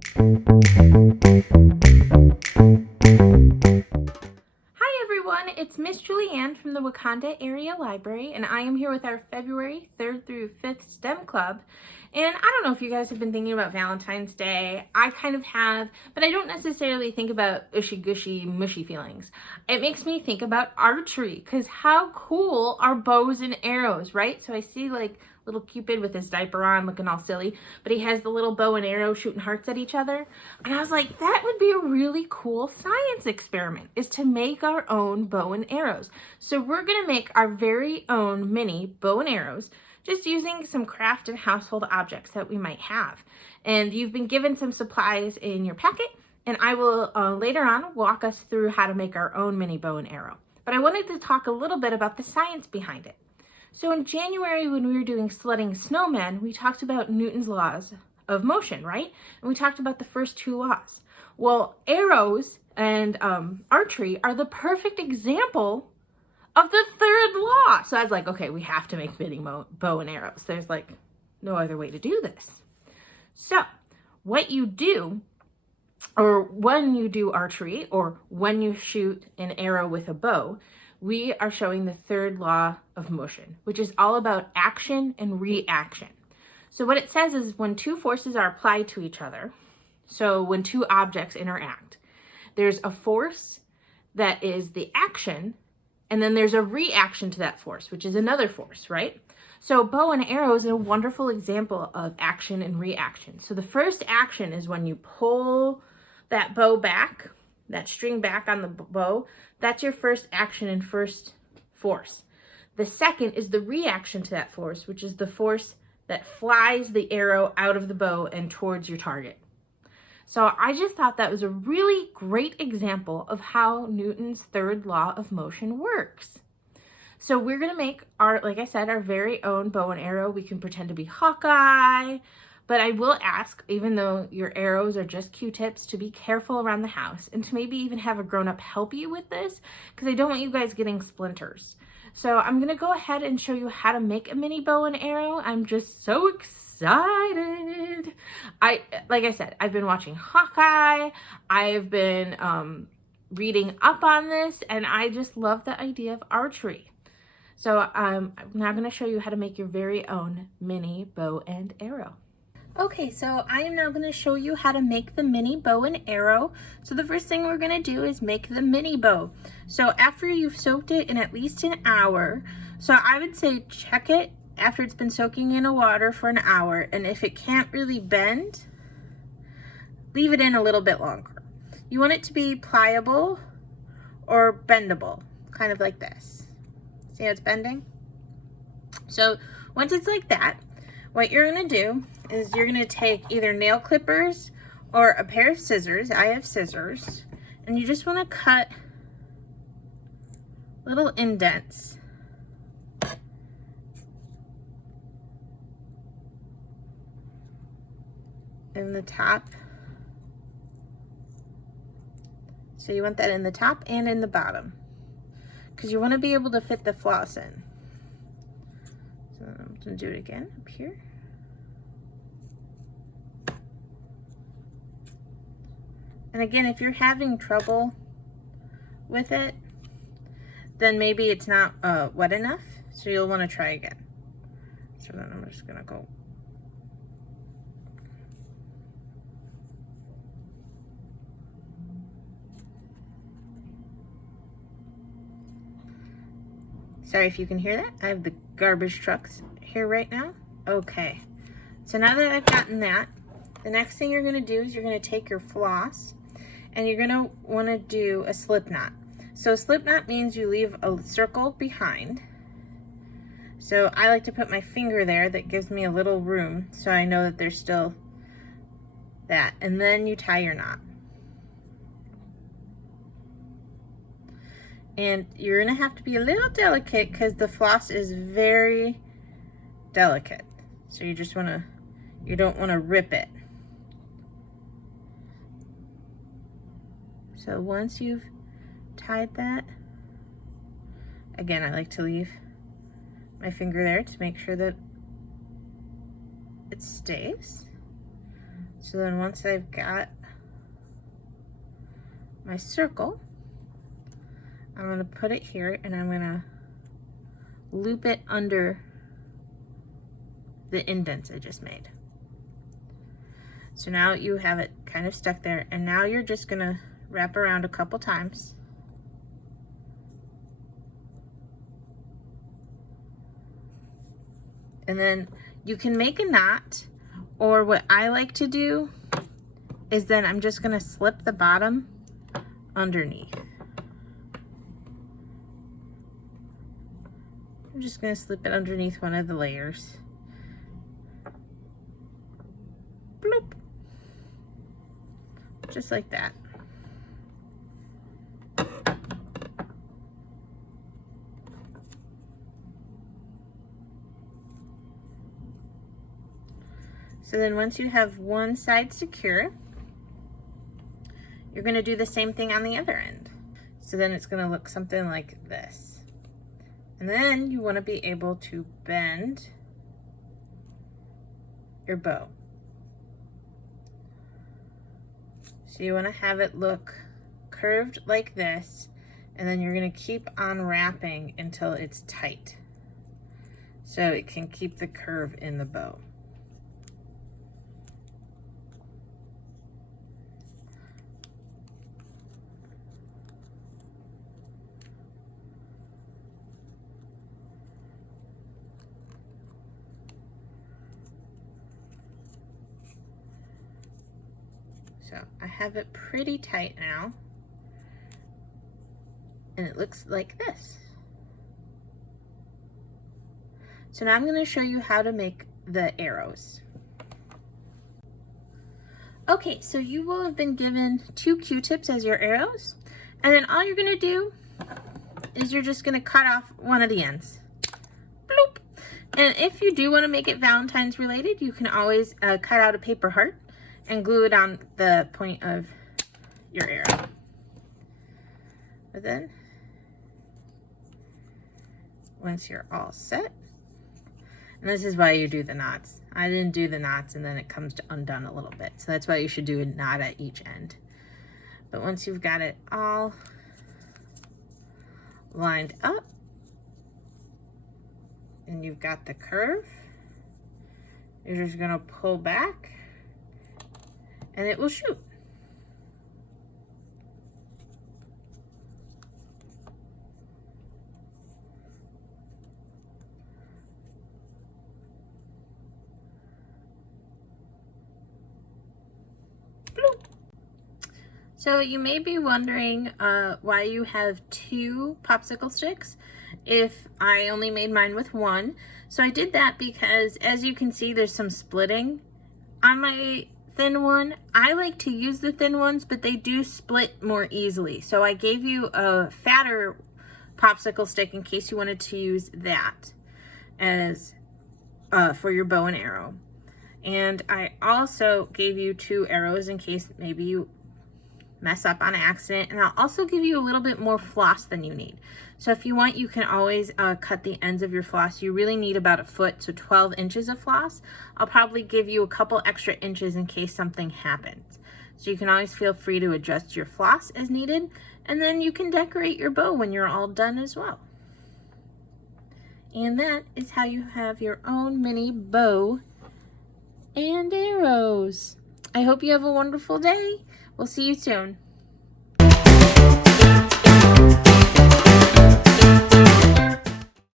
Hi everyone, it's Miss Julianne from the Wakanda Area Library, and I am here with our February 3rd through 5th STEM Club. And I don't know if you guys have been thinking about Valentine's Day. I kind of have, but I don't necessarily think about ushy-gushy, mushy feelings. It makes me think about archery, because how cool are bows and arrows, right? So I see like little Cupid with his diaper on looking all silly, but he has the little bow and arrow shooting hearts at each other. And I was like, that would be a really cool science experiment, is to make our own bow and arrows. So we're gonna make our very own mini bow and arrows just using some craft and household objects that we might have. And you've been given some supplies in your packet, and I will later on walk us through how to make our own mini bow and arrow. But I wanted to talk a little bit about the science behind it. So in January, when we were doing sledding snowmen, we talked about Newton's laws of motion, right? And we talked about the first two laws. Well, arrows and archery are the perfect example of the third law. So I was like, okay, we have to make mini bow and arrows. There's like no other way to do this. So what you do, or when you do archery, or when you shoot an arrow with a bow, we are showing the third law of motion, which is all about action and reaction. So what it says is when two forces are applied to each other, so when two objects interact, there's a force that is the action, and then there's a reaction to that force, which is another force, right? So bow and arrow is a wonderful example of action and reaction. So the first action is when you pull that bow back, that string back on the bow. That's your first action and first force. The second is the reaction to that force, which is the force that flies the arrow out of the bow and towards your target. So I just thought that was a really great example of how Newton's third law of motion works. So we're gonna make our, like I said, our very own bow and arrow. We can pretend to be Hawkeye, but I will ask, even though your arrows are just Q-tips, to be careful around the house and to maybe even have a grown-up help you with this, because I don't want you guys getting splinters. So I'm gonna go ahead and show you how to make a mini bow and arrow. I'm just so excited. Like I said, I've been watching Hawkeye. I've been reading up on this, and I just love the idea of archery. So I'm now gonna show you how to make your very own mini bow and arrow. Okay, so I am now going to show you how to make the mini bow and arrow. So the first thing we're going to do is make the mini bow. So after you've soaked it in at least an hour, so I would say check it after it's been soaking in a water for an hour, and if it can't really bend, leave it in a little bit longer. You want it to be pliable or bendable, kind of like this. See how it's bending? So once it's like that, what you're going to do is you're going to take either nail clippers or a pair of scissors. I have scissors. And you just want to cut little indents in the top. So you want that in the top and in the bottom, because you want to be able to fit the floss in. So I'm going to do it again up here. And again, if you're having trouble with it, then maybe it's not wet enough, so you'll want to try again. So then I'm just going to go. Sorry if you can hear that. I have the garbage trucks here right now. Okay, so now that I've gotten that, the next thing you're going to do is you're going to take your floss and you're going to want to do a slip knot. So a slip knot means you leave a circle behind. So I like to put my finger there. That gives me a little room so I know that there's still that. And then you tie your knot. And you're going to have to be a little delicate because the floss is very delicate. So you just want to, you don't want to rip it. So once you've tied that, again, I like to leave my finger there to make sure that it stays. So then once I've got my circle, I'm going to put it here and I'm going to loop it under the indents I just made. So now you have it kind of stuck there, and now you're just going to wrap around a couple times. And then you can make a knot, or what I like to do is then I'm just going to slip the bottom underneath. I'm just going to slip it underneath one of the layers. Bloop. Just like that. So then once you have one side secure, you're going to do the same thing on the other end. So then it's going to look something like this. And then you want to be able to bend your bow. So you want to have it look curved like this, and then you're going to keep on wrapping until it's tight, so it can keep the curve in the bow. So I have it pretty tight now, and it looks like this. So now I'm going to show you how to make the arrows. Okay, so you will have been given 2 Q-tips as your arrows, and then all you're going to do is you're just going to cut off one of the ends. Bloop. And if you do want to make it Valentine's related, you can always cut out a paper heart and glue it on the point of your arrow. But then, once you're all set, and this is why you do the knots. I didn't do the knots, and then it comes undone a little bit. So that's why you should do a knot at each end. But once you've got it all lined up, and you've got the curve, you're just gonna pull back, and it will shoot. Bloop. So you may be wondering why you have 2 popsicle sticks if I only made mine with 1. So I did that because, as you can see, there's some splitting on my thin one. I like to use the thin ones, but they do split more easily. So I gave you a fatter popsicle stick in case you wanted to use that as for your bow and arrow. And I also gave you 2 arrows in case maybe you mess up on accident. And I'll also give you a little bit more floss than you need. So if you want, you can always cut the ends of your floss. You really need about 1 foot, so 12 inches of floss. I'll probably give you a couple extra inches in case something happens. So you can always feel free to adjust your floss as needed. And then you can decorate your bow when you're all done as well. And that is how you have your own mini bow and arrows. I hope you have a wonderful day. We'll see you soon.